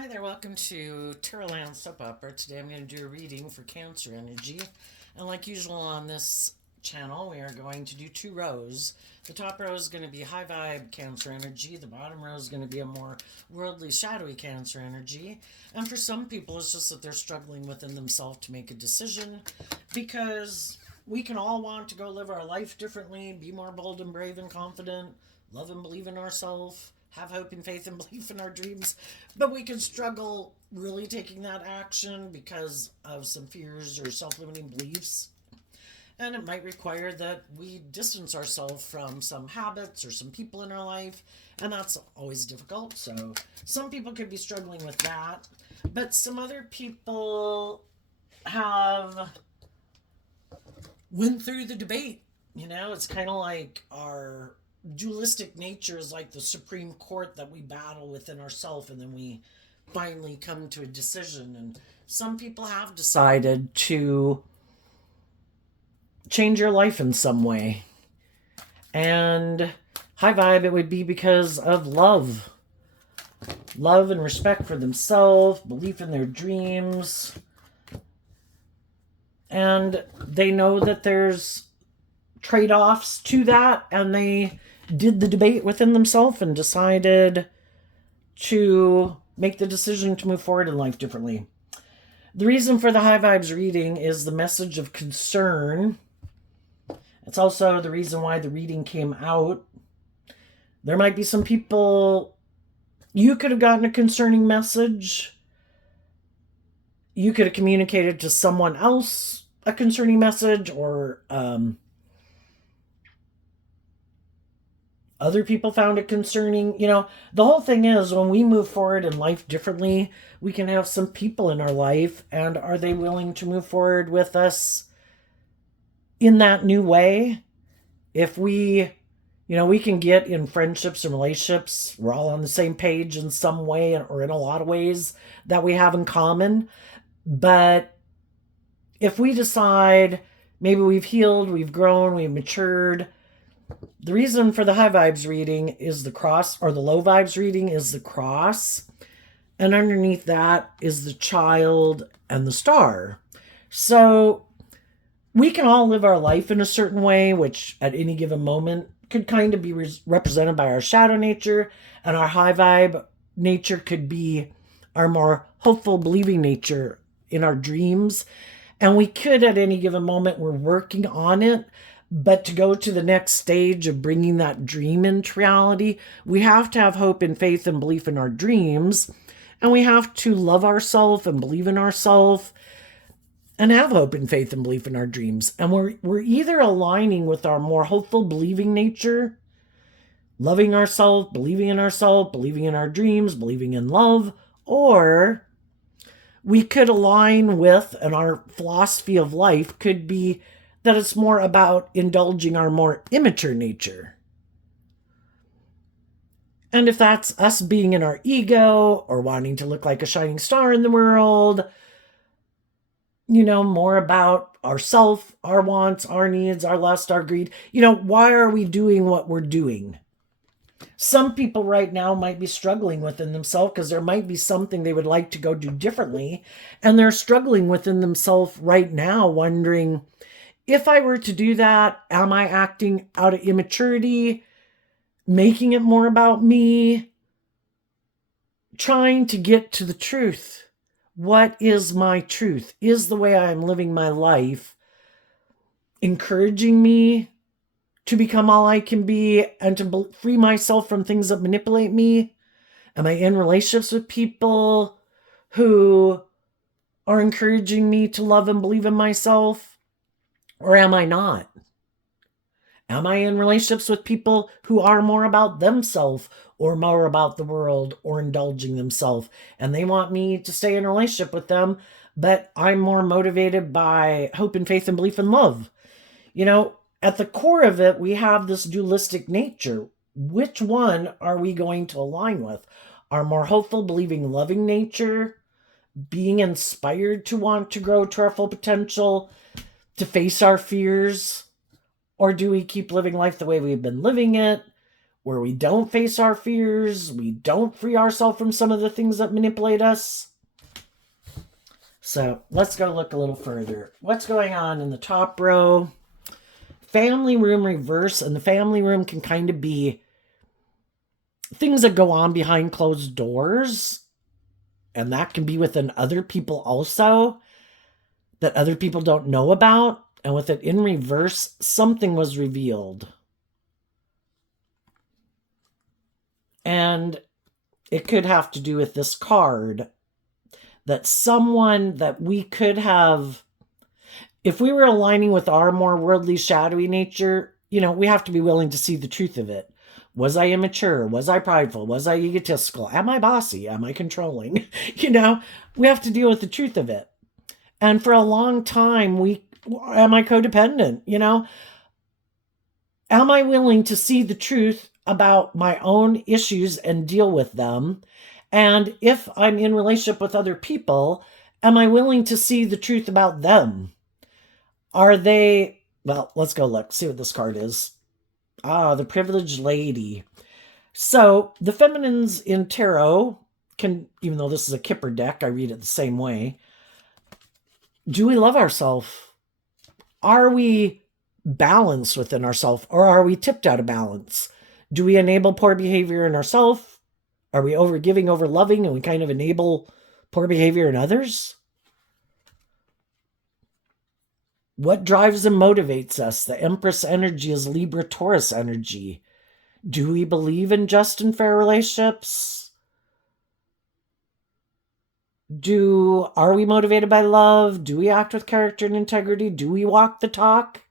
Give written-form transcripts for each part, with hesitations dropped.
Hi there, welcome to Terraland Soap Opera. Today I'm going to do a reading for Cancer energy. And like usual on this channel, we are going to do two rows. The top row is going to be high vibe Cancer energy. The bottom row is going to be a more worldly, shadowy Cancer energy. And for some people, it's just that they're struggling within themselves to make a decision because we can all want to go live our life differently, be more bold and brave and confident, love and believe in ourselves, have hope and faith and belief in our dreams, but we can struggle really taking that action because of some fears or self-limiting beliefs. And it might require that we distance ourselves from some habits or some people in our life, and that's always difficult. So some people could be struggling with that, but some other people have went through the debate. It's kind of like our dualistic nature is like the Supreme Court that we battle within ourselves, and then we finally come to a decision. And some people have decided to change your life in some way. And high vibe, it would be because of love and respect for themselves, belief in their dreams. And they know that there's trade-offs to that, and they did the debate within themselves and decided to make the decision to move forward in life differently. The reason for the high vibes reading is the message of concern. It's also the reason why the reading came out. There might be some people, you could have gotten a concerning message. You could have communicated to someone else a concerning message, or other people found it concerning. The whole thing is, when we move forward in life differently, we can have some people in our life, and are they willing to move forward with us in that new way? If we can get in friendships and relationships, we're all on the same page in some way, or in a lot of ways that we have in common. But if we decide maybe we've healed, we've grown, we've matured, the reason for the high vibes reading is the cross, or the low vibes reading is the cross. And underneath that is the child and the star. So we can all live our life in a certain way, which at any given moment could kind of be represented by our shadow nature, and our high vibe nature could be our more hopeful, believing nature in our dreams. And we could, at any given moment, we're working on it. But to go to the next stage of bringing that dream into reality, we have to have hope and faith and belief in our dreams. And we have to love ourselves and believe in ourselves and have hope and faith and belief in our dreams. And we're either aligning with our more hopeful, believing nature, loving ourselves, believing in our dreams, believing in love, or we could align with, and our philosophy of life could be that it's more about indulging our more immature nature. And if that's us being in our ego or wanting to look like a shining star in the world, more about ourself, our wants, our needs, our lust, our greed, why are we doing what we're doing? Some people right now might be struggling within themselves because there might be something they would like to go do differently. And they're struggling within themselves right now, wondering, if I were to do that, am I acting out of immaturity, making it more about me, trying to get to the truth? What is my truth? Is the way I am living my life encouraging me to become all I can be and to free myself from things that manipulate me? Am I in relationships with people who are encouraging me to love and believe in myself? Or am I not? Am I in relationships with people who are more about themselves or more about the world or indulging themselves? And they want me to stay in a relationship with them, but I'm more motivated by hope and faith and belief in love. At the core of it, we have this dualistic nature. Which one are we going to align with? Our more hopeful, believing, loving nature, being inspired to want to grow to our full potential, to face our fears? Or do we keep living life the way we've been living it, where we don't face our fears, we don't free ourselves from some of the things that manipulate us. So let's go look a little further. What's going on in the top row? Family room reverse, and the family room can kind of be things that go on behind closed doors, and that can be within other people also, that other people don't know about. And with it in reverse, something was revealed. And it could have to do with this card, that someone that we could have, if we were aligning with our more worldly, shadowy nature, we have to be willing to see the truth of it. Was I immature? Was I prideful? Was I egotistical? Am I bossy? Am I controlling? We have to deal with the truth of it. And for a long time, am I codependent? Am I willing to see the truth about my own issues and deal with them? And if I'm in relationship with other people, am I willing to see the truth about them? Are they, well, let's go look, see what this card is. The privileged lady. So the feminines in tarot can, even though this is a Kipper deck, I read it the same way. Do we love ourselves? Are we balanced within ourselves, or are we tipped out of balance? Do we enable poor behavior in ourselves? Are we over giving, over loving, and we kind of enable poor behavior in others? What drives and motivates us? The Empress energy is Libra Taurus energy. Do we believe in just and fair relationships? Are we motivated by love? Do we act with character and integrity? Do we walk the talk?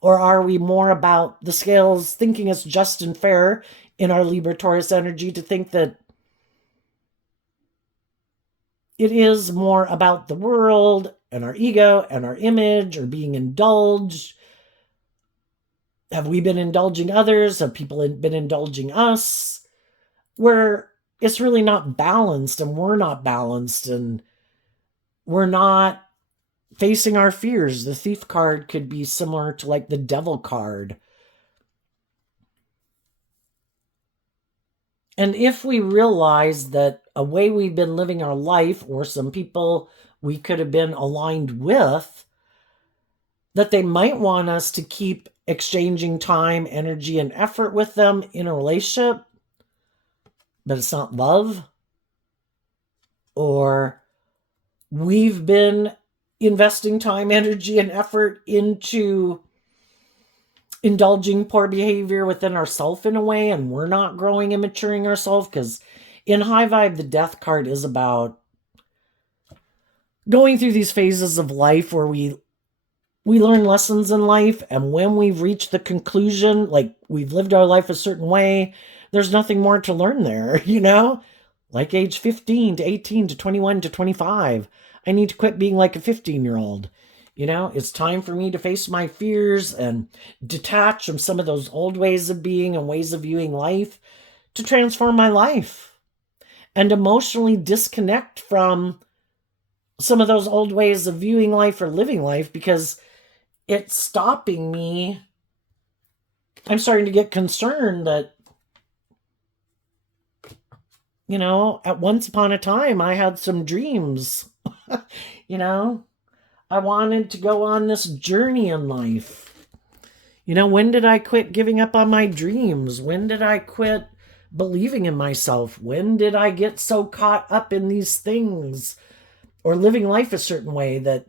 Or are we more about the scales, thinking it's just and fair in our Libra Taurus energy to think that it is more about the world and our ego and our image, or being indulged? Have we been indulging others? Have people been indulging us? Where it's really not balanced, and we're not balanced, and we're not facing our fears. The Thief card could be similar to like the Devil card. And if we realize that a way we've been living our life, or some people we could have been aligned with, that they might want us to keep exchanging time, energy, and effort with them in a relationship, but it's not love, or we've been investing time, energy, and effort into indulging poor behavior within ourselves in a way, and we're not growing and maturing ourselves. Because in High Vibe, the Death card is about going through these phases of life where we learn lessons in life, and when we've reached the conclusion, like we've lived our life a certain way, there's nothing more to learn there, like age 15 to 18 to 21 to 25. I need to quit being like a 15-year-old. It's time for me to face my fears and detach from some of those old ways of being and ways of viewing life, to transform my life and emotionally disconnect from some of those old ways of viewing life or living life, because it's stopping me. I'm starting to get concerned that, at once upon a time, I had some dreams. I wanted to go on this journey in life. When did I quit giving up on my dreams? When did I quit believing in myself? When did I get so caught up in these things, or living life a certain way, that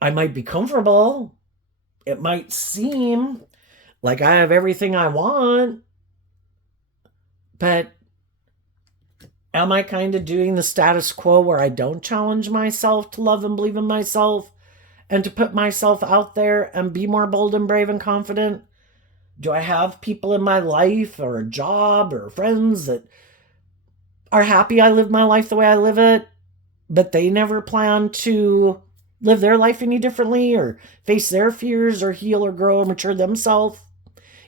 I might be comfortable? It might seem like I have everything I want, but am I kind of doing the status quo where I don't challenge myself to love and believe in myself, and to put myself out there and be more bold and brave and confident? Do I have people in my life, or a job, or friends that are happy I live my life the way I live it, but they never plan to live their life any differently, or face their fears, or heal, or grow, or mature themselves?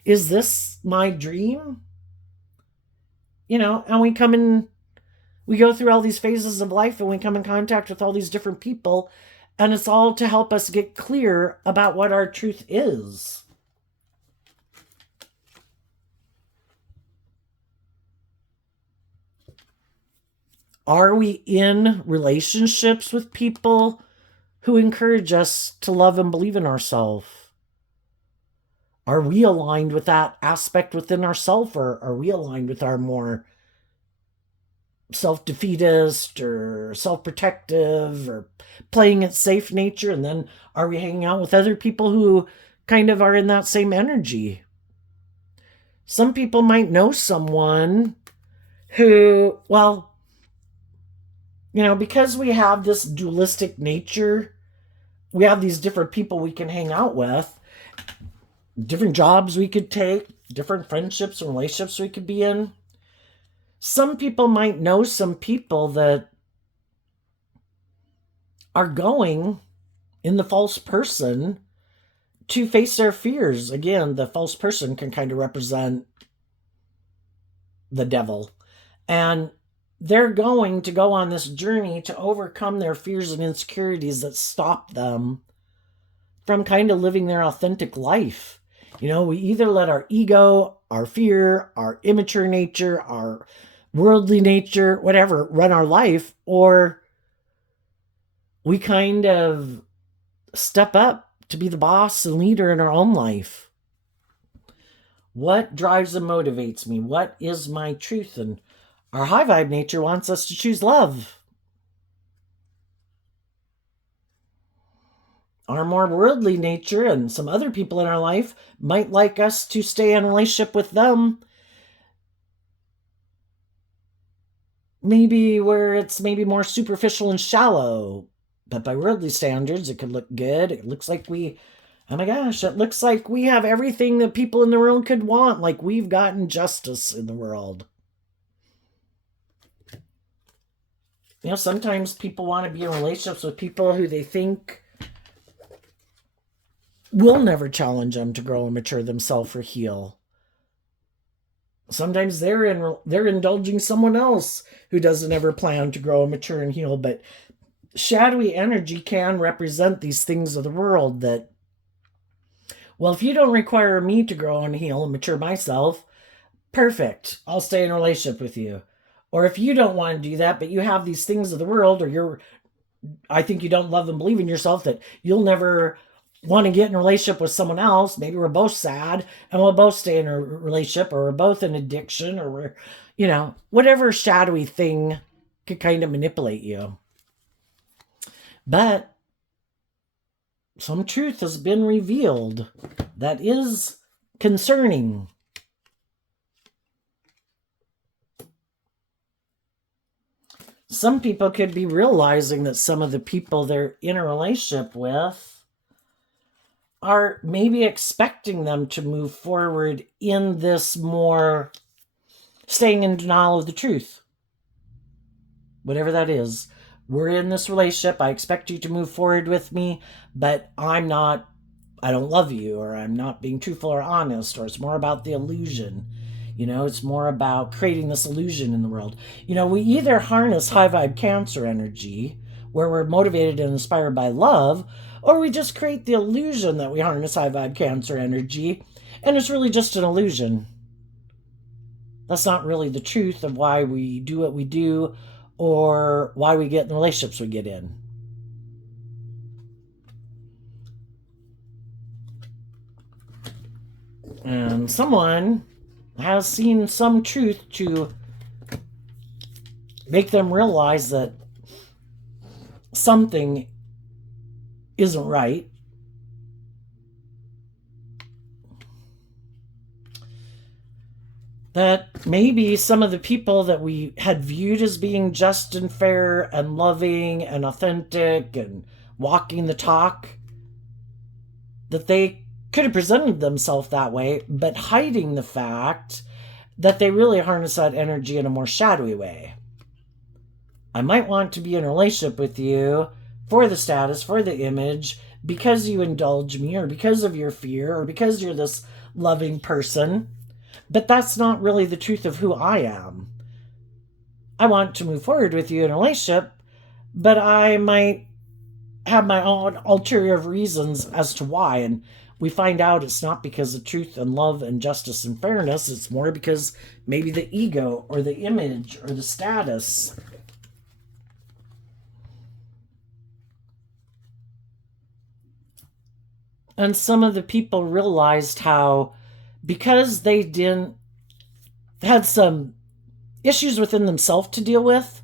Is this my dream? And we go through all these phases of life, and we come in contact with all these different people, and it's all to help us get clear about what our truth is. Are we in relationships with people who encourage us to love and believe in ourselves? Are we aligned with that aspect within ourselves, or are we aligned with our more self-defeatist or self-protective or playing it safe nature? And then are we hanging out with other people who kind of are in that same energy? Some people might know someone who, well, because we have this dualistic nature, we have these different people we can hang out with, different jobs we could take, different friendships and relationships we could be in. Some people might know some people that are going in the false person to face their fears. Again, the false person can kind of represent the devil. And they're going to go on this journey to overcome their fears and insecurities that stop them from kind of living their authentic life. We either let our ego, our fear, our immature nature, our worldly nature, whatever, run our life, or we kind of step up to be the boss and leader in our own life. What drives and motivates me? What is my truth? And our high vibe nature wants us to choose love. Our more worldly nature and some other people in our life might like us to stay in a relationship with them, maybe where it's maybe more superficial and shallow, but by worldly standards it could look good. It looks like oh my gosh, it looks like we have everything that people in the world could want, like we've gotten justice in the world. Sometimes people want to be in relationships with people who they think will never challenge them to grow and mature themselves or heal. Sometimes they're indulging someone else who doesn't ever plan to grow and mature and heal. But shadowy energy can represent these things of the world that, well, if you don't require me to grow and heal and mature myself, perfect, I'll stay in a relationship with you. Or if you don't want to do that, but you have these things of the world, or I think you don't love and believe in yourself, that you'll never want to get in a relationship with someone else. Maybe we're both sad and we'll both stay in a relationship, or we're both in addiction, or we're, whatever shadowy thing could kind of manipulate you. But some truth has been revealed that is concerning. Some people could be realizing that some of the people they're in a relationship with are maybe expecting them to move forward in this more staying in denial of the truth. Whatever that is. We're in this relationship. I expect you to move forward with me, but I don't love you, or I'm not being truthful or honest, or it's more about the illusion. It's more about creating this illusion in the world. We either harness high vibe Cancer energy, where we're motivated and inspired by love, or we just create the illusion that we harness high vibe Cancer energy, and it's really just an illusion. That's not really the truth of why we do what we do, or why we get in the relationships we get in. And someone has seen some truth to make them realize that something isn't right. That maybe some of the people that we had viewed as being just and fair and loving and authentic and walking the talk, that they could have presented themselves that way, but hiding the fact that they really harness that energy in a more shadowy way. I might want to be in a relationship with you for the status, for the image, because you indulge me, or because of your fear, or because you're this loving person. But that's not really the truth of who I am. I want to move forward with you in a relationship, but I might have my own ulterior reasons as to why. And we find out it's not because of truth and love and justice and fairness. It's more because maybe the ego or the image or the status And some of the people realized how, because they didn't, had some issues within themselves to deal with,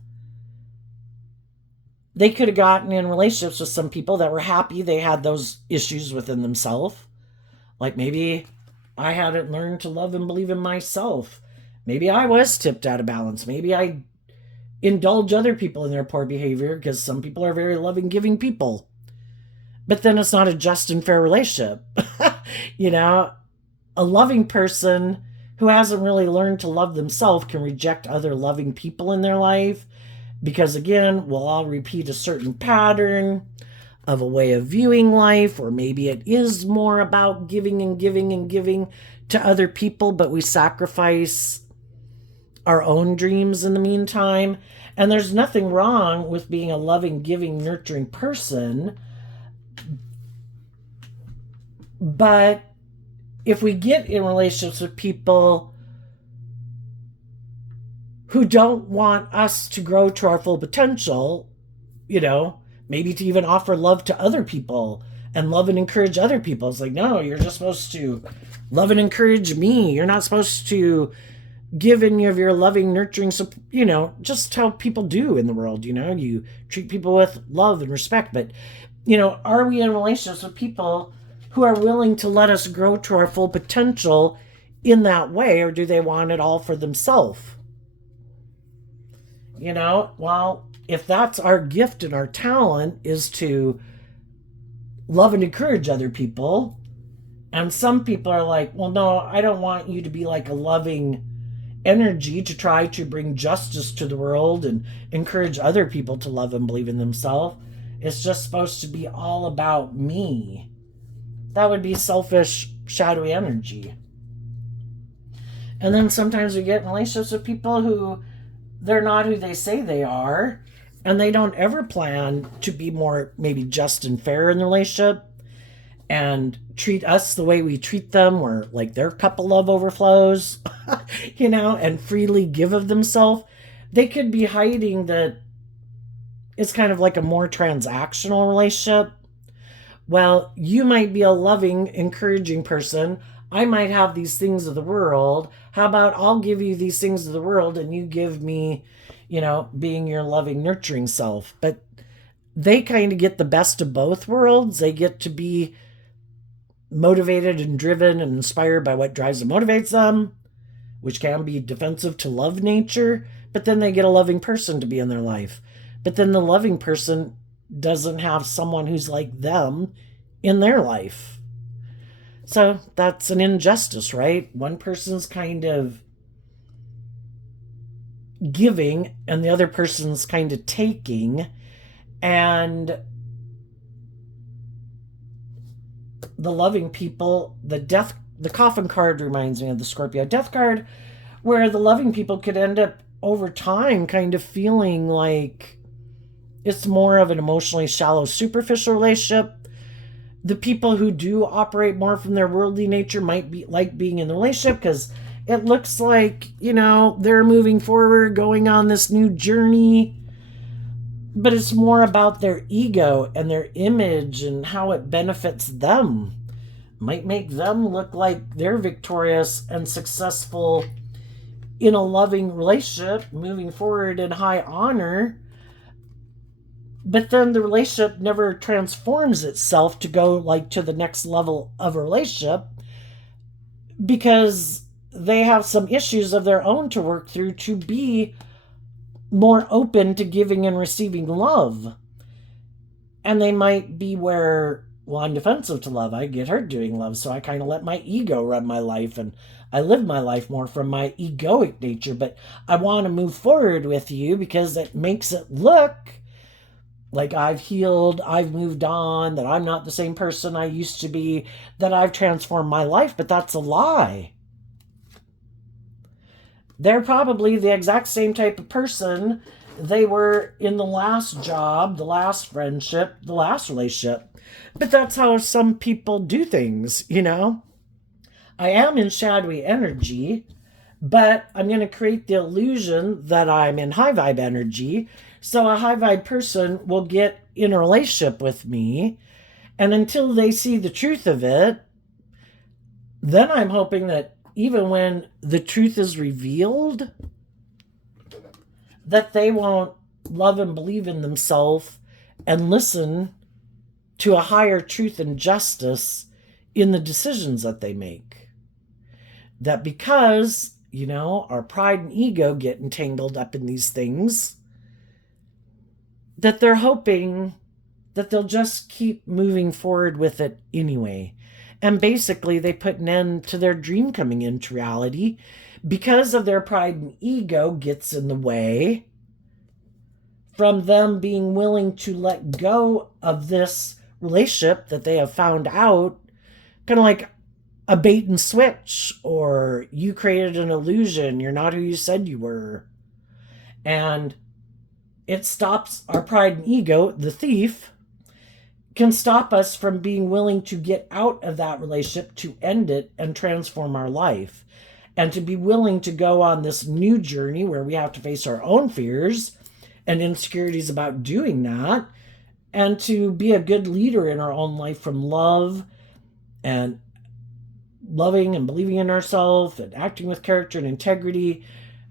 they could have gotten in relationships with some people that were happy they had those issues within themselves. Like maybe I hadn't learned to love and believe in myself. Maybe I was tipped out of balance. Maybe I indulge other people in their poor behavior because some people are very loving, giving people. But then it's not a just and fair relationship. you know, a loving person who hasn't really learned to love themselves can reject other loving people in their life because, again, we'll all repeat a certain pattern of a way of viewing life, or maybe it is more about giving and giving and giving to other people, but we sacrifice our own dreams in the meantime. And there's nothing wrong with being a loving, giving, nurturing person. But if we get in relationships with people who don't want us to grow to our full potential, maybe to even offer love to other people and love and encourage other people. It's like, no, you're just supposed to love and encourage me. You're not supposed to give any of your loving, nurturing, just how people do in the world. You treat people with love and respect. But, are we in relationships with people who are willing to let us grow to our full potential in that way, or do they want it all for themselves? Well, if that's our gift and our talent is to love and encourage other people, and some people are like, well, no, I don't want you to be like a loving energy to try to bring justice to the world and encourage other people to love and believe in themselves. It's just supposed to be all about me. That would be selfish, shadowy energy. And then sometimes we get in relationships with people who they're not who they say they are, and they don't ever plan to be more maybe just and fair in the relationship and treat us the way we treat them, where like their cup of love overflows, and freely give of themselves. They could be hiding that it's kind of like a more transactional relationship. Well, you might be a loving, encouraging person. I might have these things of the world. How about I'll give you these things of the world and you give me, being your loving, nurturing self. But they kind of get the best of both worlds. They get to be motivated and driven and inspired by what drives and motivates them, which can be defensive to love nature. But then they get a loving person to be in their life. But then the loving person doesn't have someone who's like them in their life. So that's an injustice, right? One person's kind of giving and the other person's kind of taking. And the loving people, the coffin card reminds me of the Scorpio death card, where the loving people could end up over time kind of feeling like it's more of an emotionally shallow, superficial relationship. The people who do operate more from their worldly nature might be like being in the relationship because it looks like, they're moving forward, going on this new journey. But it's more about their ego and their image and how it benefits them. Might make them look like they're victorious and successful in a loving relationship, moving forward in high honor. But then the relationship never transforms itself to go like to the next level of a relationship because they have some issues of their own to work through to be more open to giving and receiving love. And they might be where, well, I'm defensive to love. I get hurt doing love, so I kind of let my ego run my life and I live my life more from my egoic nature. But I want to move forward with you because it makes it look like I've healed, I've moved on, that I'm not the same person I used to be, that I've transformed my life. But that's a lie. They're probably the exact same type of person they were in the last job, the last friendship, the last relationship. But that's how some people do things, I am in shadowy energy, but I'm going to create the illusion that I'm in high vibe energy. So a high vibe person will get in a relationship with me And until they see the truth of it, then I'm hoping that even when the truth is revealed, that they won't love and believe in themselves and listen to a higher truth and justice in the decisions that they make. That because, our pride and ego get entangled up in these things, that they're hoping that they'll just keep moving forward with it anyway. And basically, they put an end to their dream coming into reality because of their pride and ego gets in the way from them being willing to let go of this relationship that they have found out, kind of like a bait and switch, or you created an illusion, you're not who you said you were. And it stops our pride and ego, the thief, can stop us from being willing to get out of that relationship, to end it and transform our life, and to be willing to go on this new journey where we have to face our own fears and insecurities about doing that, and to be a good leader in our own life from love and loving and believing in ourselves and acting with character and integrity,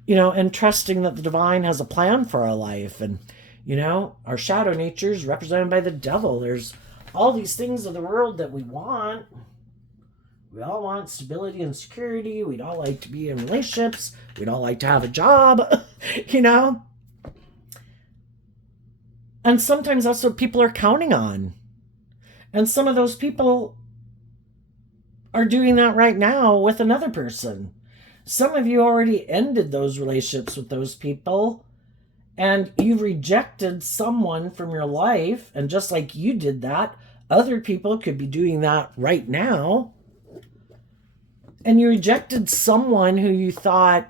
and trusting that the divine has a plan for our life. And, our shadow nature is represented by the devil. There's all these things of the world that we want. We all want stability and security. We'd all like to be in relationships. We'd all like to have a job, And sometimes that's what people are counting on. And some of those people are doing that right now with another person. Some of you already ended those relationships with those people, and you've rejected someone from your life. And just like you did that, other people could be doing that right now. And you rejected someone who you thought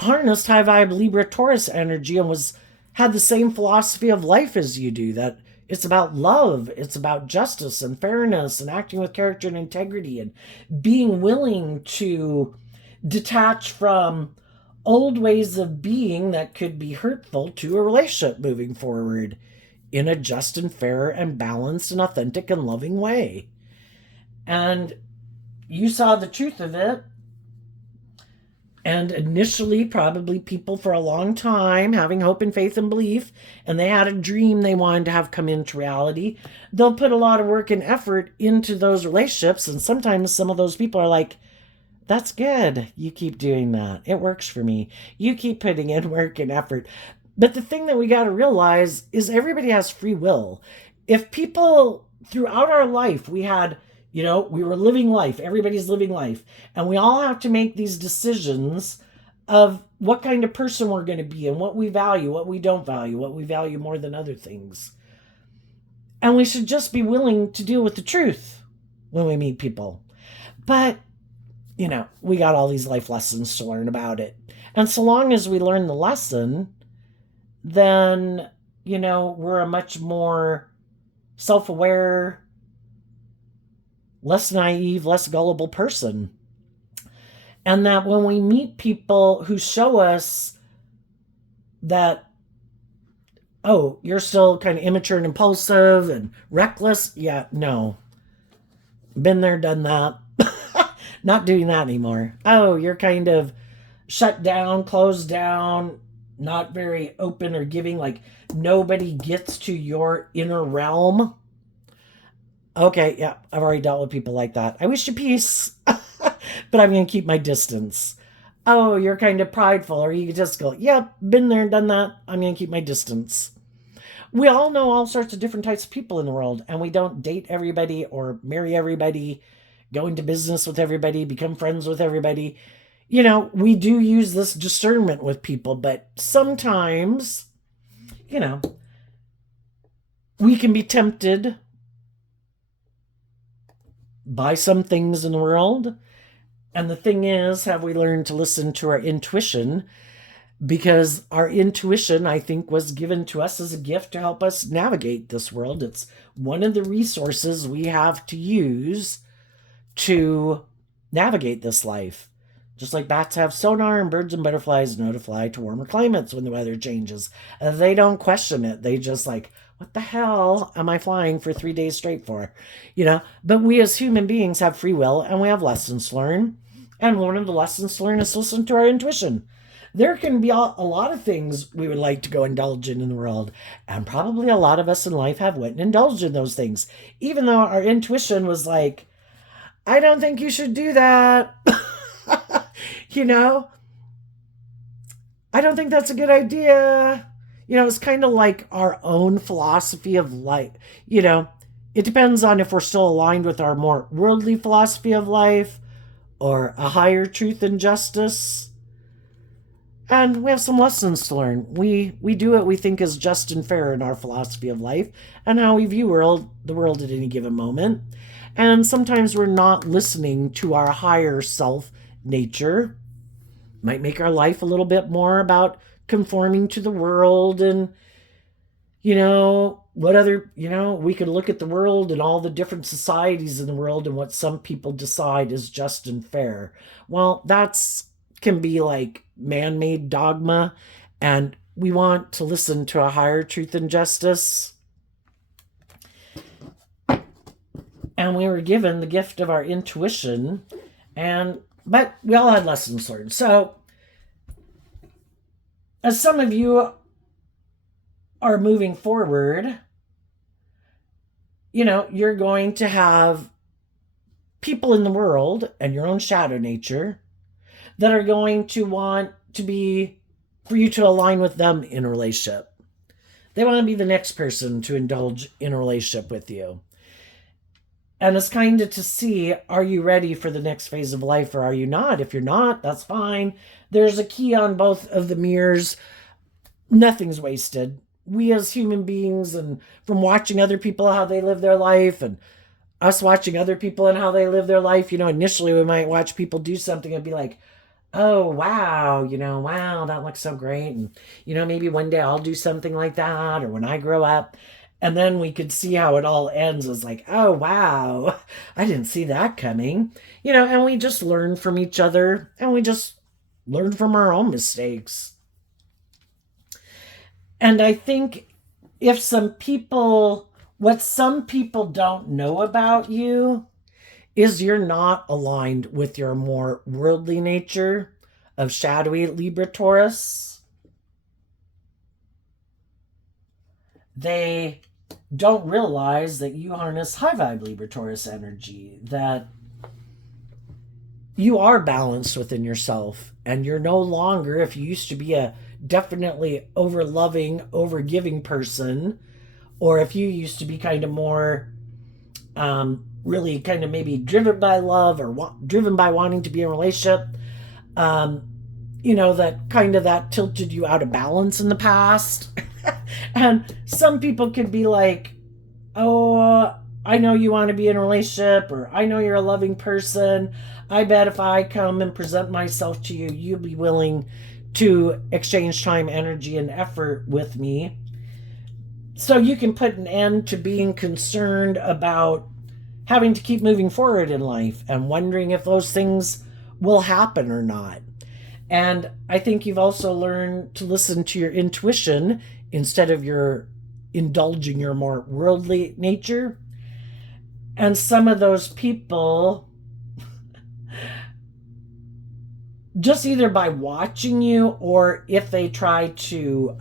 harnessed high vibe Libra Taurus energy and had the same philosophy of life as you do, that it's about love, it's about justice and fairness and acting with character and integrity and being willing to detach from old ways of being that could be hurtful to a relationship moving forward in a just and fair and balanced and authentic and loving way. And you saw the truth of it. And initially, probably people for a long time having hope and faith and belief, and they had a dream they wanted to have come into reality. They'll put a lot of work and effort into those relationships. And sometimes some of those people are like, that's good. You keep doing that. It works for me. You keep putting in work and effort. But the thing that we got to realize is everybody has free will. If people throughout our life, we had, we were living life, everybody's living life, and we all have to make these decisions of what kind of person we're going to be and what we value, what we don't value, what we value more than other things. And we should just be willing to deal with the truth when we meet people. But, we got all these life lessons to learn about it. And so long as we learn the lesson, then, we're a much more self-aware, less naive, less gullible person. And that when we meet people who show us that, oh, you're still kind of immature and impulsive and reckless, yeah, no. Been there, done that. Not doing that anymore. Oh, you're kind of shut down, closed down, not very open or giving, like nobody gets to your inner realm. Okay, yeah, I've already dealt with people like that. I wish you peace, but I'm going to keep my distance. Oh, you're kind of prideful or egotistical. Yep, been there, done that. I'm going to keep my distance. We all know all sorts of different types of people in the world, and we don't date everybody or marry everybody, go into business with everybody, become friends with everybody. We do use this discernment with people, but sometimes, we can be tempted by some things in the world. And the thing is, have we learned to listen to our intuition? Because our intuition, I think, was given to us as a gift to help us navigate this world. It's one of the resources we have to use to navigate this life. Just like bats have sonar and birds and butterflies know to fly to warmer climates when the weather changes. They don't question it. They just like, what the hell am I flying for 3 days straight for? But we as human beings have free will and we have lessons to learn. And one of the lessons to learn is to listen to our intuition. There can be a lot of things we would like to go indulge in the world. And probably a lot of us in life have went and indulged in those things. Even though our intuition was like, I don't think you should do that. you know, I don't think that's a good idea. It's kind of like our own philosophy of life. It depends on if we're still aligned with our more worldly philosophy of life or a higher truth and justice. And we have some lessons to learn. We do what we think is just and fair in our philosophy of life and how we view the world at any given moment. And sometimes we're not listening to our higher self nature. Might make our life a little bit more about conforming to the world and, we could look at the world and all the different societies in the world and what some people decide is just and fair. Well, that's can be like man-made dogma, and we want to listen to a higher truth and justice. And we were given the gift of our intuition, but we all had lessons learned. So, as some of you are moving forward, you're going to have people in the world and your own shadow nature that are going to want to be for you to align with them in a relationship. They want to be the next person to indulge in a relationship with you. And it's kind of to see, are you ready for the next phase of life or are you not? If you're not, that's fine. There's a key on both of the mirrors. Nothing's wasted. We as human beings, and from watching other people how they live their life and us watching other people and how they live their life, initially we might watch people do something and be like, oh, wow, wow, that looks so great. And, maybe one day I'll do something like that or when I grow up. And then we could see how it all ends as like, oh, wow, I didn't see that coming. And we just learn from each other and we just learn from our own mistakes. And I think what some people don't know about you is you're not aligned with your more worldly nature of shadowy Libra Taurus. They don't realize that you harness high vibe Libra Taurus energy, that you are balanced within yourself, and you're no longer, if you used to be a definitely over loving, over giving person, or if you used to be kind of more really kind of maybe driven by love or driven by wanting to be in a relationship, that tilted you out of balance in the past. And some people could be like, oh, I know you want to be in a relationship, or I know you're a loving person. I bet if I come and present myself to you, you'll be willing to exchange time, energy, and effort with me. So you can put an end to being concerned about having to keep moving forward in life and wondering if those things will happen or not. And I think you've also learned to listen to your intuition instead of indulging your more worldly nature. And some of those people, just either by watching you or if they try to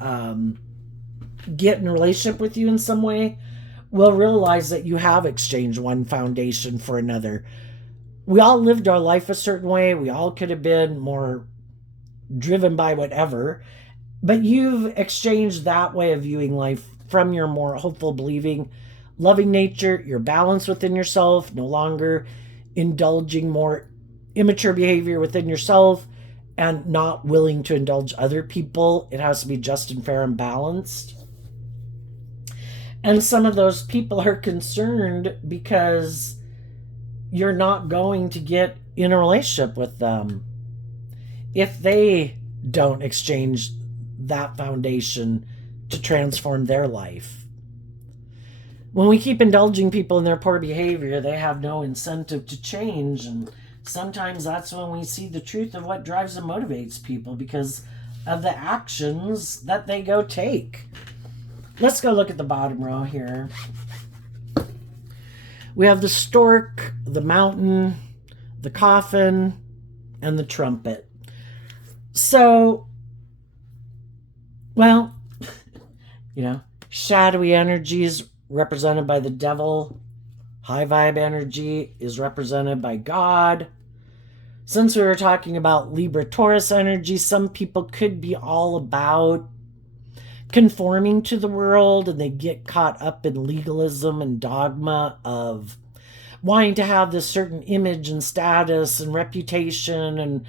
get in a relationship with you in some way, will realize that you have exchanged one foundation for another. We all lived our life a certain way. We all could have been more driven by whatever, but you've exchanged that way of viewing life from your more hopeful, believing, loving nature. You're balanced within yourself, no longer indulging more immature behavior within yourself and not willing to indulge other people. It has to be just and fair and balanced. And some of those people are concerned because you're not going to get in a relationship with them if they don't exchange that foundation to transform their life. When we keep indulging people in their poor behavior, they have no incentive to change. And sometimes that's when we see the truth of what drives and motivates people because of the actions that they go take. Let's go look at the bottom row here. We have the stork, the mountain, the coffin, and the trumpet. So, well, shadowy energies represented by the devil. High vibe energy is represented by God. Since we were talking about Libra Taurus energy, some people could be all about conforming to the world, and they get caught up in legalism and dogma of wanting to have this certain image and status and reputation,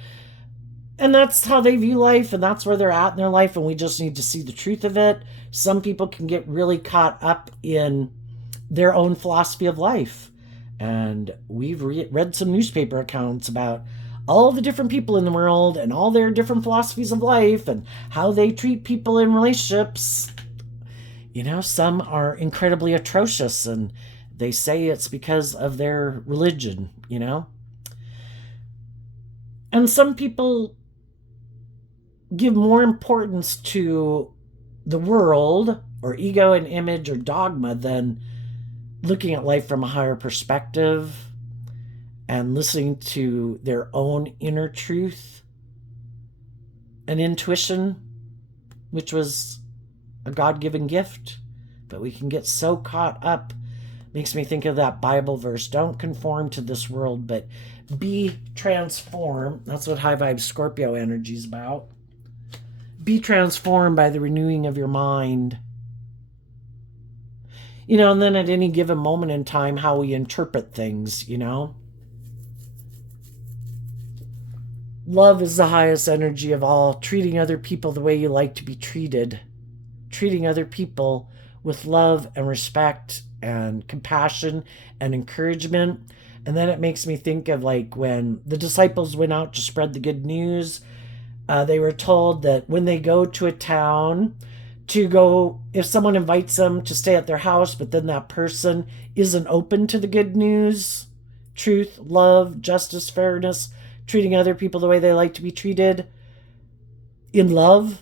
and that's how they view life, and that's where they're at in their life, and we just need to see the truth of it. Some people can get really caught up in their own philosophy of life, and we've read some newspaper accounts about all the different people in the world and all their different philosophies of life and how they treat people in relationships. Some are incredibly atrocious, and they say it's because of their religion, And some people give more importance to the world or ego and image or dogma than looking at life from a higher perspective and listening to their own inner truth and intuition, which was a God-given gift. But we can get so caught up. Makes me think of that Bible verse, don't conform to this world, but be transformed. That's what high vibe Scorpio energy is about. Be transformed by the renewing of your mind. And then at any given moment in time, how we interpret things, Love is the highest energy of all, treating other people the way you like to be treated. Treating other people with love and respect and compassion and encouragement. And then it makes me think of like when the disciples went out to spread the good news. They were told that when they go to a town, to go, if someone invites them to stay at their house, but then that person isn't open to the good news, truth, love, justice, fairness, treating other people the way they like to be treated, in love,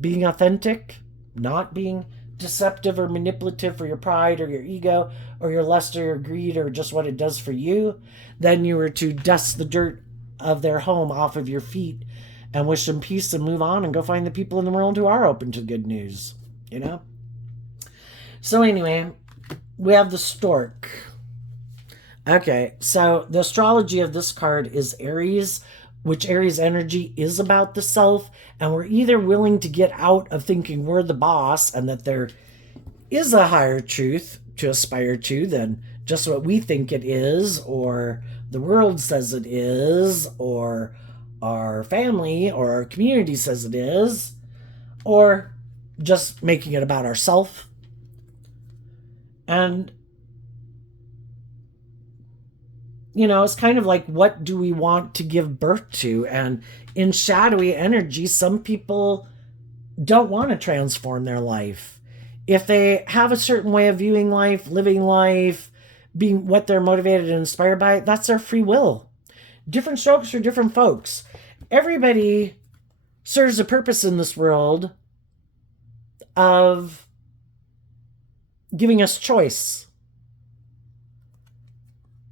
being authentic, not being deceptive or manipulative for your pride or your ego or your lust or your greed or just what it does for you, then you were to dust the dirt of their home off of your feet and wish them peace and move on and go find the people in the world who are open to good news, So anyway, we have the stork. Okay, so the astrology of this card is Aries, which Aries energy is about the self, and we're either willing to get out of thinking we're the boss and that there is a higher truth to aspire to than just what we think it is, or the world says it is, or our family or our community says it is, or just making it about ourselves. And it's kind of like, what do we want to give birth to? And in shadowy energy, some people don't want to transform their life. If they have a certain way of viewing life, living life, being what they're motivated and inspired by, that's their free will. Different strokes for different folks. Everybody serves a purpose in this world of giving us choice.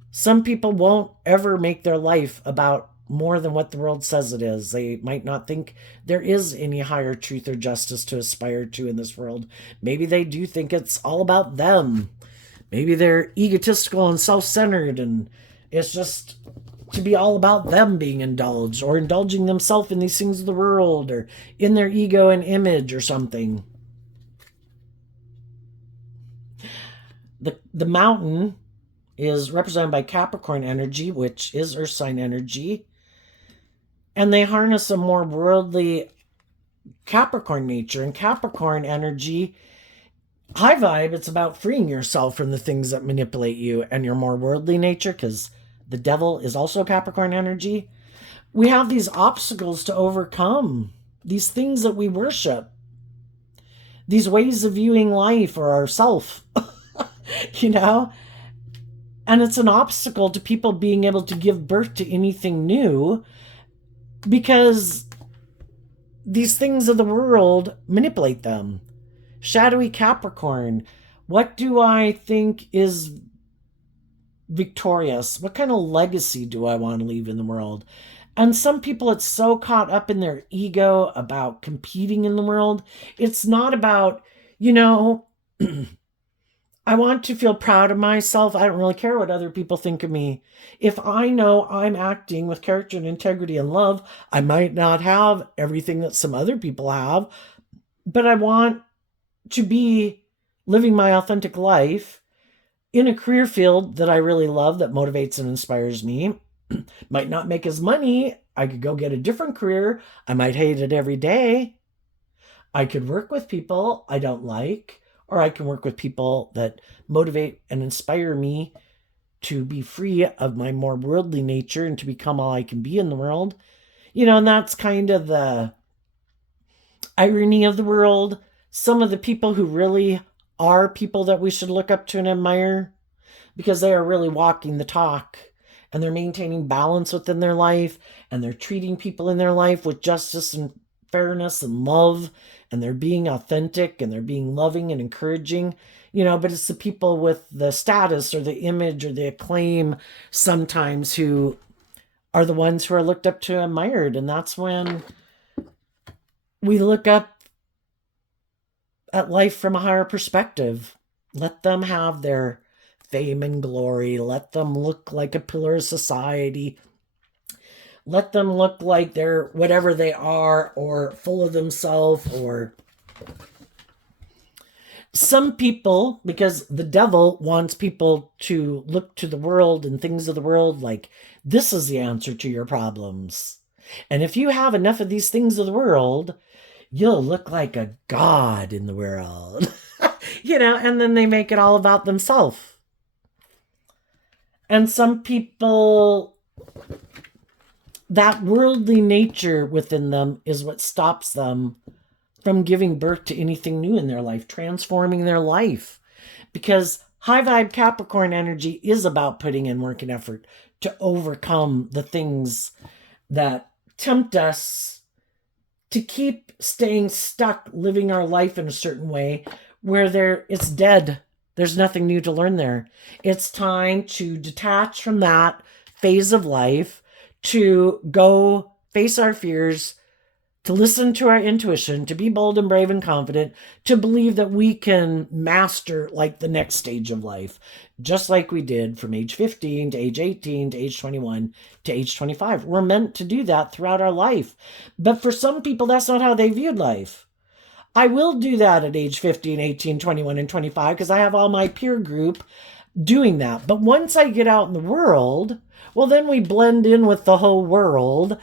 Some people won't ever make their life about more than what the world says it is. They might not think there is any higher truth or justice to aspire to in this world. Maybe they do think it's all about them. Maybe they're egotistical and self-centered, and it's just to be all about them being indulged or indulging themselves in these things of the world or in their ego and image or something. The mountain is represented by Capricorn energy, which is earth sign energy. And they harness a more worldly Capricorn nature. And Capricorn energy, high vibe, it's about freeing yourself from the things that manipulate you and your more worldly nature, because the devil is also Capricorn energy. We have these obstacles to overcome, these things that we worship, these ways of viewing life or ourself, And it's an obstacle to people being able to give birth to anything new because these things of the world manipulate them. Shadowy Capricorn. What do I think is victorious? What kind of legacy do I want to leave in the world? And some people, it's so caught up in their ego about competing in the world. It's not about, you know, I want to feel proud of myself. I don't really care what other people think of me. If I know I'm acting with character and integrity and love, I might not have everything that some other people have, but I want to be living my authentic life in a career field that I really love, that motivates and inspires me. Might not make as money. I could go get a different career. I might hate it every day. I could work with people I don't like, or I can work with people that motivate and inspire me to be free of my more worldly nature and to become all I can be in the world. And that's kind of the irony of the world. Some of the people who really are people that we should look up to and admire because they are really walking the talk and they're maintaining balance within their life and they're treating people in their life with justice and fairness and love, and they're being authentic and they're being loving and encouraging. But it's the people with the status or the image or the acclaim sometimes who are the ones who are looked up to and admired. And that's when we look up at life from a higher perspective. Let them have their fame and glory. Let them look like a pillar of society. Let them look like they're whatever they are, or full of themselves, or some people, because the devil wants people to look to the world and things of the world like this is the answer to your problems. And if you have enough of these things of the world, you'll look like a god in the world. And then they make it all about themselves. And some people, that worldly nature within them is what stops them from giving birth to anything new in their life, transforming their life. Because high vibe Capricorn energy is about putting in work and effort to overcome the things that tempt us to keep staying stuck, living our life in a certain way where it's dead. There's nothing new to learn there. It's time to detach from that phase of life, to go face our fears, to listen to our intuition, to be bold and brave and confident, to believe that we can master like the next stage of life, just like we did from age 15 to age 18 to age 21 to age 25. We're meant to do that throughout our life. But for some people, that's not how they viewed life. I will do that at age 15, 18, 21, and 25 because I have all my peer group doing that. But once I get out in the world, well, then we blend in with the whole world.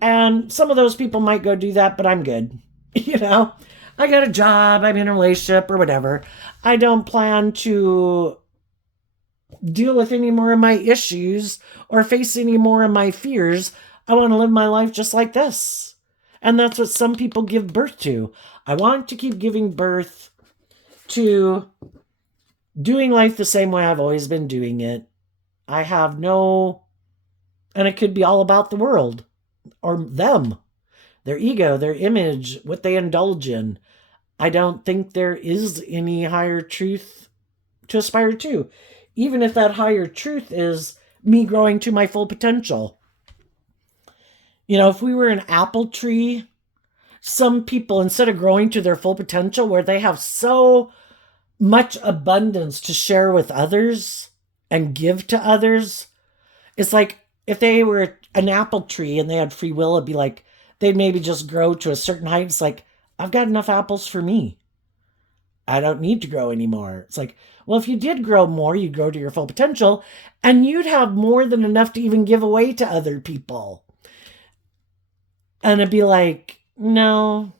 And some of those people might go do that, but I'm good. I got a job, I'm in a relationship or whatever. I don't plan to deal with any more of my issues or face any more of my fears. I want to live my life just like this. And that's what some people give birth to. I want to keep giving birth to doing life the same way I've always been doing it. I have no, and it could be all about the world or them, their ego, their image, what they indulge in. I don't think there is any higher truth to aspire to, even if that higher truth is me growing to my full potential. If we were an apple tree, some people, instead of growing to their full potential where they have so much abundance to share with others and give to others, it's like if they were an apple tree and they had free will, it'd be like they'd maybe just grow to a certain height. It's like, I've got enough apples for me. I don't need to grow anymore. It's like, well, if you did grow more, you'd grow to your full potential and you'd have more than enough to even give away to other people. And it'd be like, no.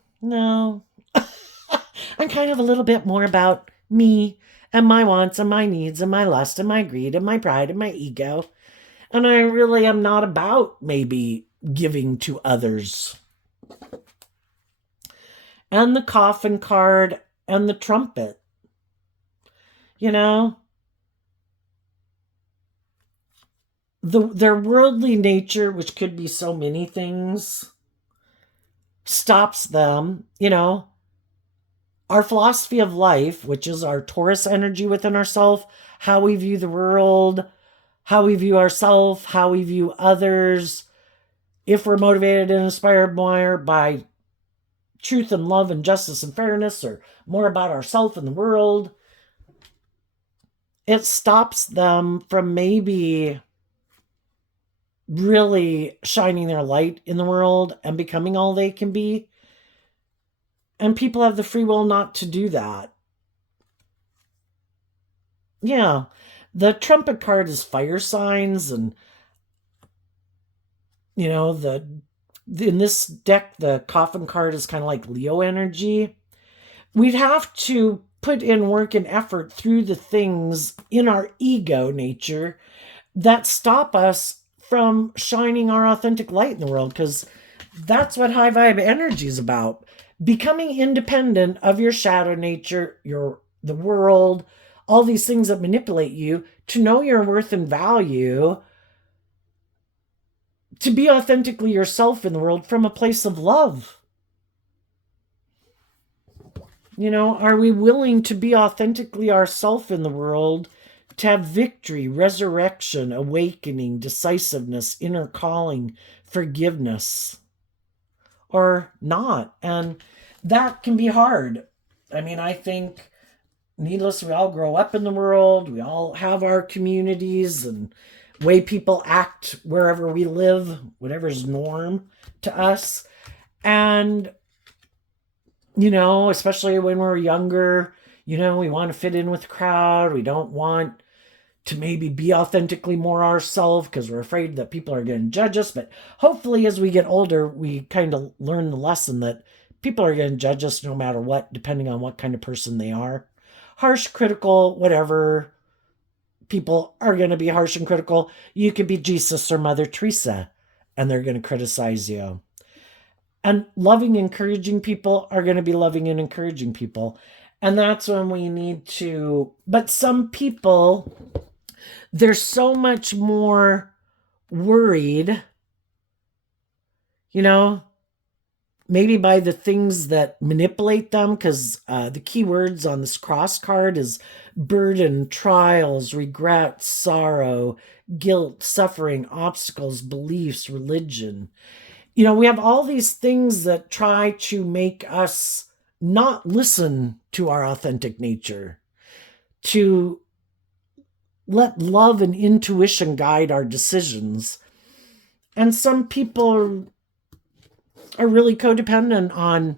I'm kind of a little bit more about me and my wants and my needs and my lust and my greed and my pride and my ego. And I really am not about maybe giving to others. And the coffin card and the trumpet. their worldly nature, which could be so many things, stops them. Our philosophy of life, which is our Taurus energy within ourselves, how we view the world, how we view ourselves, how we view others, if we're motivated and inspired more by truth and love and justice and fairness, or more about ourselves and the world, it stops them from maybe really shining their light in the world and becoming all they can be. And people have the free will not to do that. Yeah. The trumpet card is fire signs, and the in this deck the coffin card is kind of like Leo energy. We'd have to put in work and effort through the things in our ego nature that stop us from shining our authentic light in the world, because that's what high vibe energy is about. Becoming independent of your shadow nature, the world, all these things that manipulate you, to know your worth and value, to be authentically yourself in the world from a place of love. Are we willing to be authentically ourselves in the world, to have victory, resurrection, awakening, decisiveness, inner calling, forgiveness, or not? And that can be hard. I think, needless, we all grow up in the world, we all have our communities and way people act wherever we live, whatever's norm to us. And especially when we're younger, we want to fit in with the crowd. We don't want to maybe be authentically more ourselves because we're afraid that people are going to judge us. But hopefully, as we get older, we kind of learn the lesson that people are going to judge us no matter what, depending on what kind of person they are. Harsh, critical, whatever. People are going to be harsh and critical. You could be Jesus or Mother Teresa, and they're going to criticize you. And loving, encouraging people are going to be loving and encouraging people. And that's when we need to. But some people, they're so much more worried, maybe by the things that manipulate them, because the key words on this cross card is burden, trials, regret, sorrow, guilt, suffering, obstacles, beliefs, religion. We have all these things that try to make us not listen to our authentic nature, to let love and intuition guide our decisions. And some people are really codependent on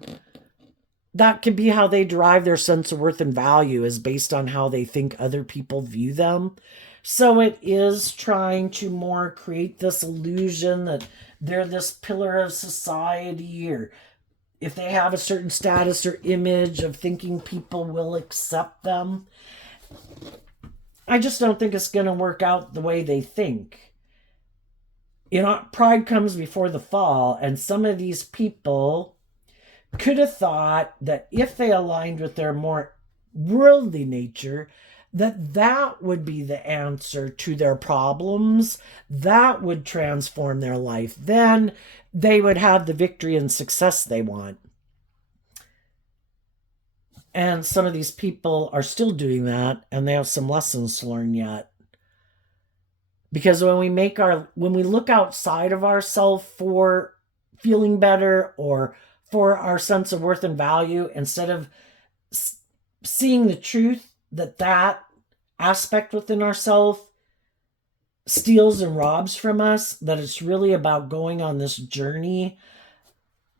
that. Could be how they derive their sense of worth and value, is based on how they think other people view them. So it is trying to more create this illusion that they're this pillar of society, or if they have a certain status or image of thinking people will accept them. I just don't think it's going to work out the way they think. Pride comes before the fall, and some of these people could have thought that if they aligned with their more worldly nature, that would be the answer to their problems, that would transform their life. Then they would have the victory and success they want. And some of these people are still doing that, and they have some lessons to learn yet. Because when we look outside of ourselves for feeling better or for our sense of worth and value, instead of seeing the truth that aspect within ourselves steals and robs from us, that it's really about going on this journey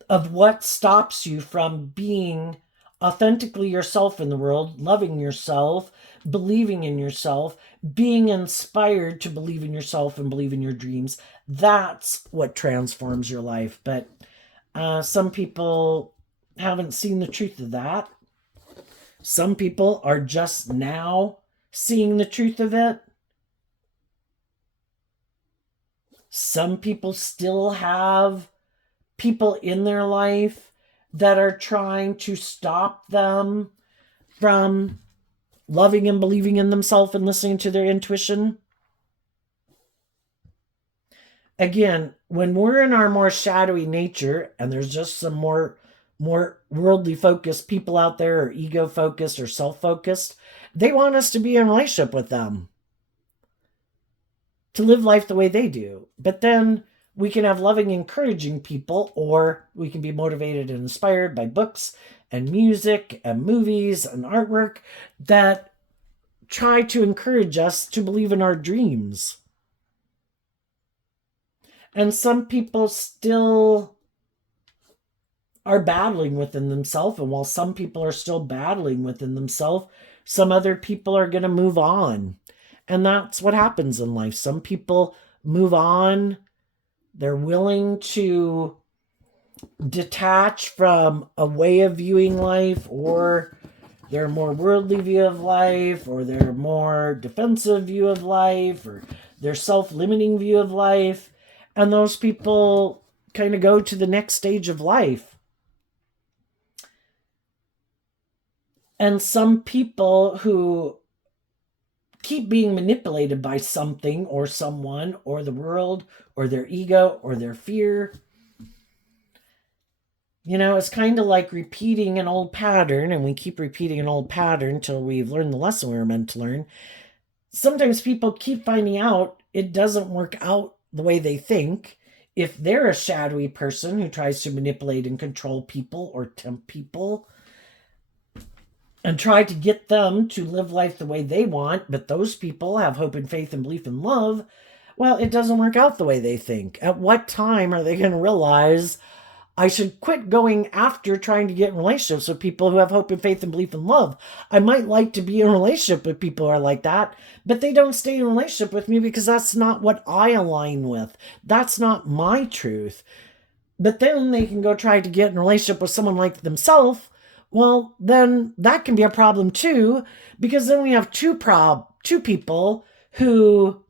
of what stops you from being authentically yourself in the world, loving yourself, believing in yourself, being inspired to believe in yourself and believe in your dreams. That's what transforms your life. But some people haven't seen the truth of that. Some people are just now seeing the truth of it. Some people still have people in their life that are trying to stop them from loving and believing in themselves and listening to their intuition. again, when we're in our more shadowy nature and there's just some more worldly focused people out there, or ego focused or self focused, they want us to be in a relationship with them, to live life the way they do. But then we can have loving, encouraging people, or we can be motivated and inspired by books and music and movies and artwork that try to encourage us to believe in our dreams. And some people still are battling within themselves. And while some people are still battling within themselves, some other people are going to move on. And that's what happens in life. Some people move on, they're willing to detach from a way of viewing life, or their more worldly view of life, or their more defensive view of life, or their self limiting view of life. And those people kind of go to the next stage of life. And some people who keep being manipulated by something or someone or the world or their ego or their fear, it's kind of like repeating an old pattern, and we keep repeating an old pattern till we've learned the lesson we were meant to learn. Sometimes people keep finding out it doesn't work out the way they think. If they're a shadowy person who tries to manipulate and control people or tempt people and try to get them to live life the way they want, but those people have hope and faith and belief and love, well, it doesn't work out the way they think. At what time are they going to realize I should quit going after trying to get in relationships with people who have hope and faith and belief and love? I might like to be in a relationship with people who are like that, but they don't stay in a relationship with me because that's not what I align with. That's not my truth. But then they can go try to get in a relationship with someone like themselves. Well, then that can be a problem too, because then we have two people who,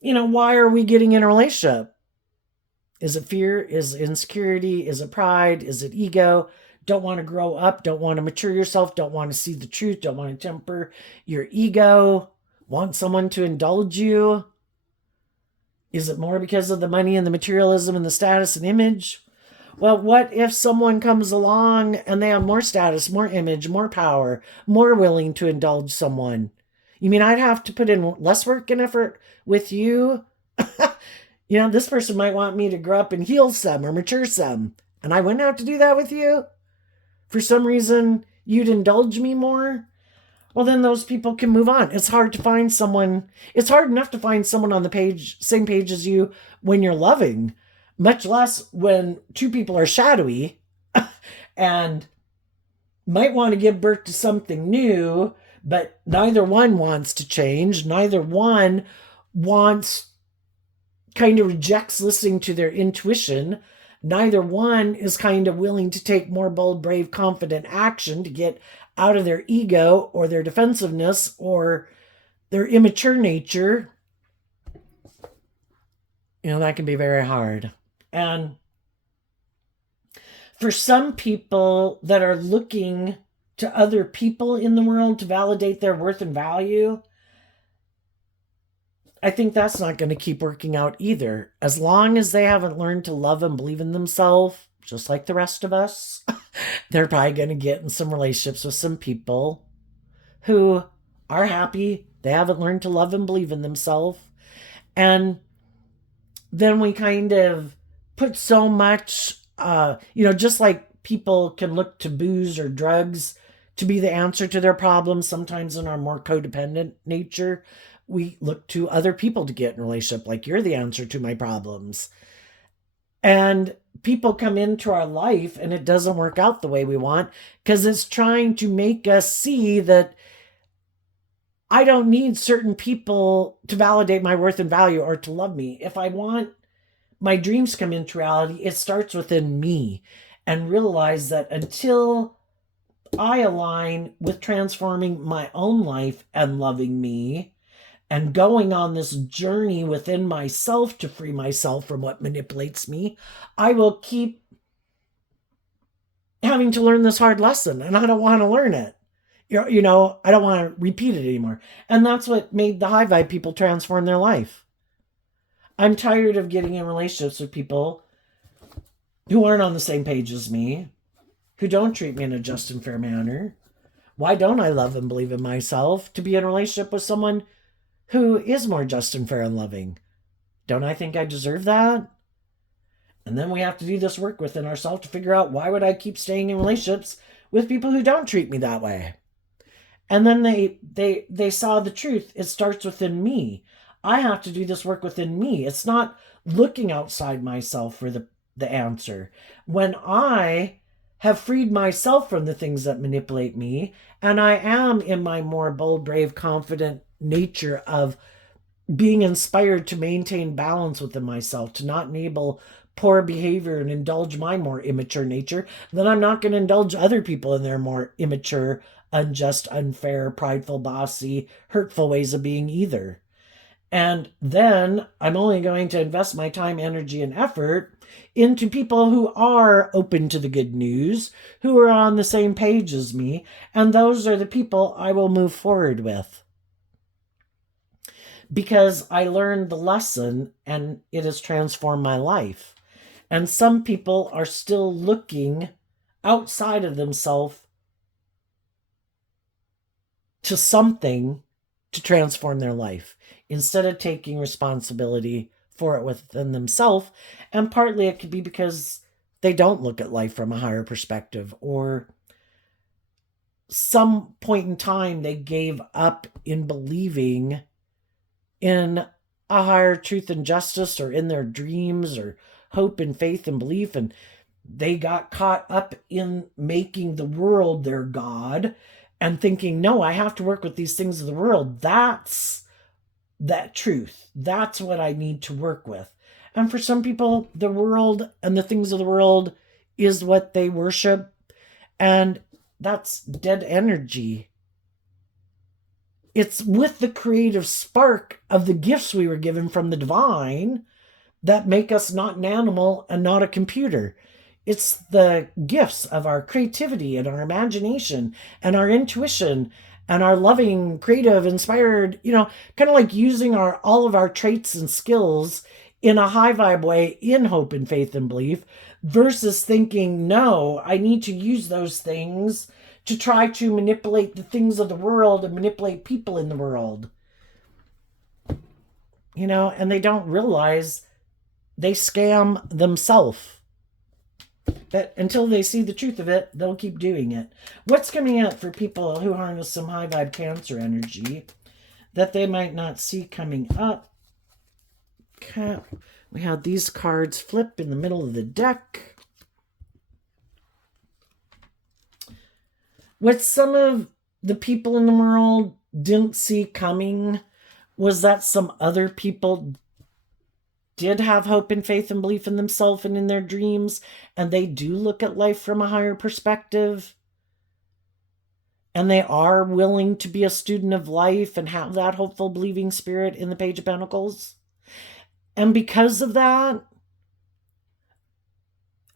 why are we getting in a relationship? Is it fear? Is it insecurity? Is it pride? Is it ego? Don't want to grow up, don't want to mature yourself, don't want to see the truth, don't want to temper your ego, want someone to indulge you? Is it more because of the money and the materialism and the status and image? Well, what if someone comes along and they have more status, more image, more power, more willing to indulge someone? You mean I'd have to put in less work and effort with you? This person might want me to grow up and heal some or mature some, and I wouldn't have to do that with you? For some reason, you'd indulge me more? Well, then those people can move on. It's hard enough to find someone on the same page as you when you're loving, much less when two people are shadowy and might want to give birth to something new, but neither one wants to change. Neither one kind of rejects listening to their intuition. Neither one is kind of willing to take more bold, brave, confident action to get out of their ego or their defensiveness or their immature nature. That can be very hard. And for some people that are looking to other people in the world to validate their worth and value, I think that's not going to keep working out either. As long as they haven't learned to love and believe in themselves, just like the rest of us, they're probably going to get in some relationships with some people who are happy. They haven't learned to love and believe in themselves. And then we kind of put so much, just like people can look to booze or drugs to be the answer to their problems, sometimes in our more codependent nature, we look to other people to get in a relationship, like you're the answer to my problems. And people come into our life and it doesn't work out the way we want because it's trying to make us see that I don't need certain people to validate my worth and value or to love me. If I want my dreams to come into reality, it starts within me. And realize that until I align with transforming my own life and loving me and going on this journey within myself to free myself from what manipulates me, I will keep having to learn this hard lesson, and I don't want to learn it. I don't want to repeat it anymore. And that's what made the high vibe people transform their life. I'm tired of getting in relationships with people who aren't on the same page as me, who don't treat me in a just and fair manner. Why don't I love and believe in myself to be in a relationship with someone who is more just and fair and loving? Don't I think I deserve that? And then we have to do this work within ourselves to figure out, why would I keep staying in relationships with people who don't treat me that way? And then they saw the truth. It starts within me. I have to do this work within me. It's not looking outside myself for the answer. When I have freed myself from the things that manipulate me, and I am in my more bold, brave, confident nature of being inspired to maintain balance within myself, to not enable poor behavior and indulge my more immature nature, then I'm not going to indulge other people in their more immature, unjust, unfair, prideful, bossy, hurtful ways of being either. And then I'm only going to invest my time, energy, and effort into people who are open to the good news, who are on the same page as me, and those are the people I will move forward with. Because I learned the lesson and it has transformed my life. And some people are still looking outside of themselves to something to transform their life instead of taking responsibility for it within themselves. And partly it could be because they don't look at life from a higher perspective, or some point in time they gave up in believing in a higher truth and justice, or in their dreams, or hope and faith and belief, and they got caught up in making the world their god and thinking, no, I have to work with these things of the world. That's that truth. That's what I need to work with. And for some people, the world and the things of the world is what they worship, and that's dead energy. It's with the creative spark of the gifts we were given from the divine that make us not an animal and not a computer. It's the gifts of our creativity and our imagination and our intuition and our loving, creative, inspired, kind of like using all of our traits and skills in a high vibe way, in hope and faith and belief, versus thinking, no, I need to use those things to try to manipulate the things of the world and manipulate people in the world. And they don't realize they scam themselves. That until they see the truth of it, they'll keep doing it. What's coming up for people who harness some high vibe Cancer energy that they might not see coming up? Okay. We have these cards flip in the middle of the deck. What some of the people in the world didn't see coming was that some other people did have hope and faith and belief in themselves and in their dreams, and they do look at life from a higher perspective, and they are willing to be a student of life and have that hopeful, believing spirit in the Page of Pentacles. And because of that,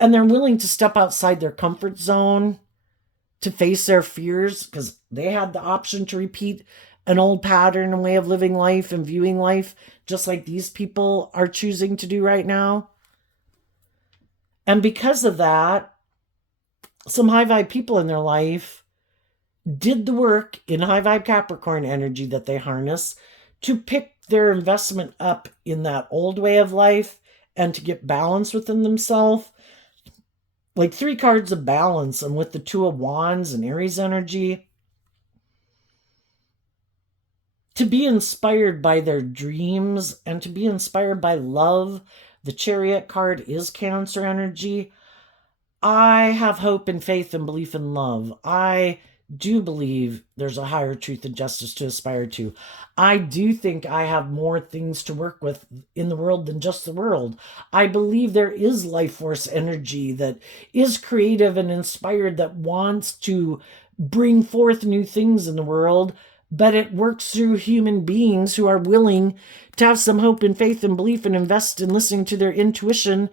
and they're willing to step outside their comfort zone to face their fears, because they had the option to repeat an old pattern and way of living life and viewing life, just like these people are choosing to do right now. And because of that, some high vibe people in their life did the work in high vibe Capricorn energy that they harness to pick their investment up in that old way of life and to get balance within themselves. Like 3 cards of balance, and with the 2 of Wands and Aries energy, to be inspired by their dreams and to be inspired by love. The Chariot card is Cancer energy. I have hope and faith and belief in love. I do believe there's a higher truth and justice to aspire to. I do think I have more things to work with in the world than just the world. I believe there is life force energy that is creative and inspired, that wants to bring forth new things in the world, but it works through human beings who are willing to have some hope and faith and belief and invest in listening to their intuition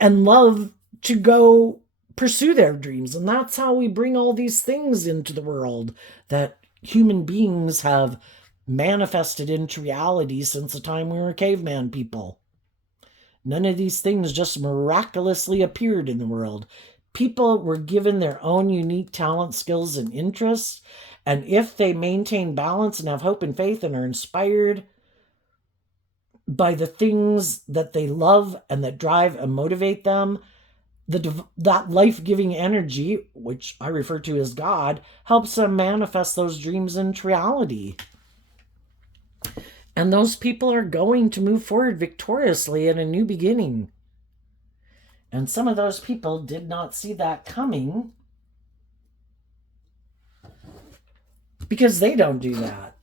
and love to go pursue their dreams. And that's how we bring all these things into the world that human beings have manifested into reality since the time we were caveman people. None of these things just miraculously appeared in the world. People were given their own unique talent, skills, and interests. And if they maintain balance and have hope and faith and are inspired by the things that they love and that drive and motivate them, that life-giving energy, which I refer to as God, helps them manifest those dreams into reality. And those people are going to move forward victoriously in a new beginning. And some of those people did not see that coming because they don't do that.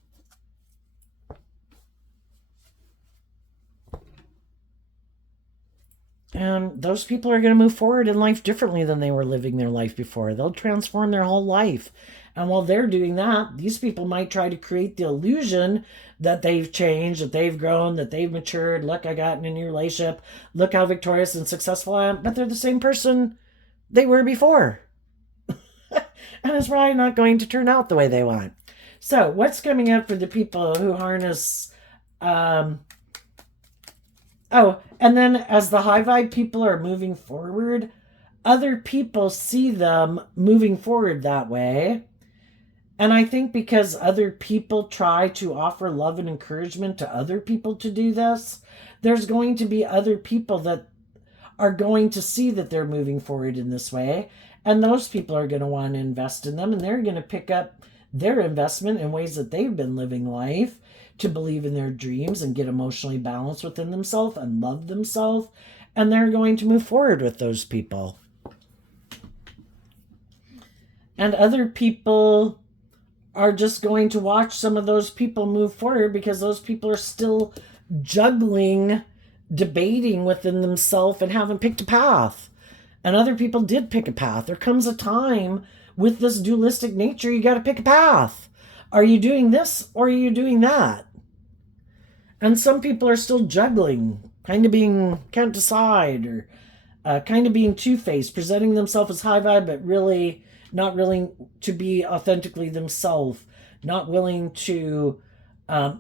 And those people are going to move forward in life differently than they were living their life before. They'll transform their whole life. And while they're doing that, these people might try to create the illusion that they've changed, that they've grown, that they've matured. Look, I got in a new relationship. Look how victorious and successful I am. But they're the same person they were before. And it's probably not going to turn out the way they want. So what's coming up for the people who harness... and then as the high vibe people are moving forward, other people see them moving forward that way. And I think because other people try to offer love and encouragement to other people to do this, there's going to be other people that are going to see that they're moving forward in this way. And those people are going to want to invest in them, and they're going to pick up their investment in ways that they've been living life to believe in their dreams and get emotionally balanced within themselves and love themselves. And they're going to move forward with those people. And other people are just going to watch some of those people move forward because those people are still juggling, debating within themselves and haven't picked a path. And other people did pick a path. There comes a time with this dualistic nature, you got to pick a path. Are you doing this or are you doing that? And some people are still juggling, can't decide, or kind of being two-faced, presenting themselves as high vibe, but really not willing to be authentically themselves, not willing to